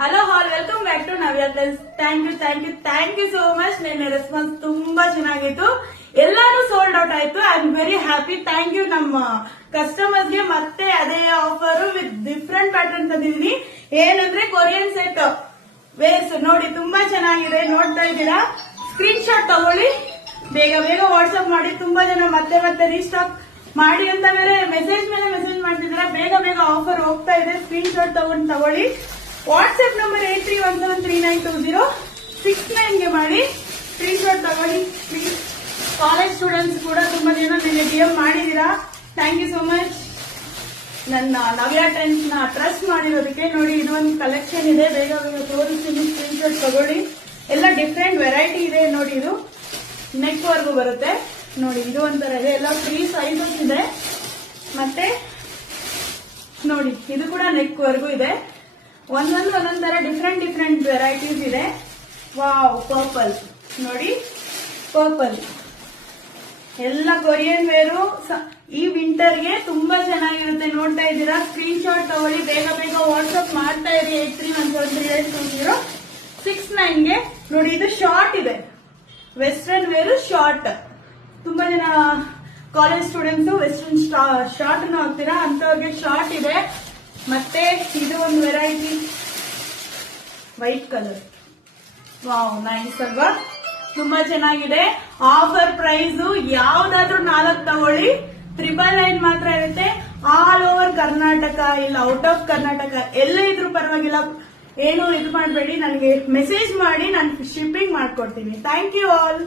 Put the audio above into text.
Hello all, welcome back to Navya plus. Thank you so much. ನಿನ್ನೆ response ತುಂಬಾ ಚೆನ್ನಾಗಿತ್ತು. ಎಲ್ಲಾನು ಸೋಲ್ಡ್ ಔಟ್ ಆಯ್ತು. I am very happy. Thank you ನಮ್ಮ customers ಗೆ. ಮತ್ತೆ ಅದೇ ಆಫರ್ ವಿತ್ ಡಿಫ್ರೆಂಟ್ ಪ್ಯಾಟರ್ನ್ ತಂದಿದ್ದೀನಿ. ಏನಂದ್ರೆ ಕೊರಿಯನ್ ಸೆಟ್ ವೇರ್ಸ್ ನೋಡಿ, ತುಂಬಾ ಚೆನ್ನಾಗಿದೆ. ನೋಡ್ತಾ ಇದ್ದೀರಾ, ಸ್ಕ್ರೀನ್ ಶಾಟ್ ತಗೊಳ್ಳಿ, ಬೇಗ ವಾಟ್ಸ್ಆಪ್ ಮಾಡಿ. ತುಂಬಾ ಜನ ಮತ್ತೆ ರೀಸ್ಟಾಕ್ ಮಾಡಿ ಅಂತ ಮೆಸೇಜ್ ಮೇಲೆ ಮೆಸೇಜ್ ಮಾಡ್ತಿದ್ದೀರಾ. ಬೇಗ ಆಫರ್ ಹೋಗ್ತಾ ಇದೆ. ಸ್ಕ್ರೀನ್ ಶಾಟ್ ತಗೊಳ್ಳಿ. ವಾಟ್ಸ್ಆಪ್ ನಂಬರ್ 8317392069 ಗೆ ಮಾಡಿ. ಸ್ಕ್ರೀನ್ ಶಾಟ್ ತಗೊಳ್ಳಿ ಪ್ಲೀಸ್. ಕಾಲೇಜ್ ಸ್ಟೂಡೆಂಟ್ಸ್ ಕೂಡ ತುಂಬಾ ಜನ ನಿನ್ನೆ DM ಮಾಡಿದೀರಾ. Thank you so much. ನನ್ನ ನವ್ಯ ಟ್ರೆಂಡ್ಸ್ ನ ಟ್ರಸ್ಟ್ ಮಾಡಿರೋದಕ್ಕೆ. ನೋಡಿ, ಇದೊಂದು ಕಲೆಕ್ಷನ್ ಇದೆ, ಬೇಗ ತೋರಿಸ್ತೀನಿ. ಸ್ಕ್ರೀನ್ ಶಾಟ್ ತಗೊಳ್ಳಿ. ಎಲ್ಲ ಡಿಫ್ರೆಂಟ್ ವೆರೈಟಿ ಇದೆ ನೋಡಿ. ಇದು ನೆಕ್ ವರ್ಗು ಬರುತ್ತೆ ನೋಡಿ. ಇದು ಒಂಥರ ಇದೆ, ಎಲ್ಲ ಫ್ರೀ ಸೈಜಸ್ ಇದೆ. ಮತ್ತೆ ನೋಡಿ, ಇದು ಕೂಡ ನೆಕ್ ವರ್ಗು ಇದೆ. ಒಂದೊಂದ್ ತರ ಡಿಫ್ರೆಂಟ್ ವೆರೈಟೀಸ್ ಇದೆ. ವಾವ್, ಪರ್ಪಲ್ ನೋಡಿ, ಪರ್ಪಲ್ ಎಲ್ಲ ಕೊರಿಯನ್ ವೇರು. ಈ ವಿಂಟರ್ ಗೆ ತುಂಬಾ ಚೆನ್ನಾಗಿರುತ್ತೆ. ನೋಡ್ತಾ ಇದ್ದೀರಾ, ಸ್ಕ್ರೀನ್ ಶಾಟ್ ತಗೊಳ್ಳಿ. ಬೇಗ ವಾಟ್ಸ್ಆಪ್ ಮಾಡ್ತಾ ಇರಿ. 8317392069 ಗೆ. ನೋಡಿ, ಇದು ಶಾರ್ಟ್ ಇದೆ, ವೆಸ್ಟರ್ನ್ ವೇರು ಶಾರ್ಟ್. ತುಂಬಾ ಜನ ಕಾಲೇಜ್ ಸ್ಟೂಡೆಂಟ್ಸ್ ವೆಸ್ಟರ್ನ್ ಶಾರ್ಟ್ ಹಾಕ್ತೀರಾ, ಅಂತವ್ರಿಗೆ ಶಾರ್ಟ್ ಇದೆ. ಮತ್ತೆ ಇದು ಒಂದು variety, white colour. Wow, nice ಅಲ್ವಾ? ತುಂಬಾ ಚೆನ್ನಾಗಿದೆ. ಆಫರ್ ಪ್ರೈಸ್ ಯಾವ್ದಾದ್ರು 4 ತಗೊಳ್ಳಿ, 999 ಮಾತ್ರ ಇರುತ್ತೆ. ಆಲ್ ಓವರ್ ಕರ್ನಾಟಕ, ಇಲ್ಲ ಔಟ್ ಆಫ್ ಕರ್ನಾಟಕ, ಎಲ್ಲೇ ಇದ್ರೂ ಪರವಾಗಿಲ್ಲ. ಏನು ಇದು ಮಾಡಬೇಡಿ, ನನಗೆ ಮೆಸೇಜ್ ಮಾಡಿ, ನಾನು ಶಿಪ್ಪಿಂಗ್ ಮಾಡ್ಕೊಡ್ತೀನಿ. Thank you all.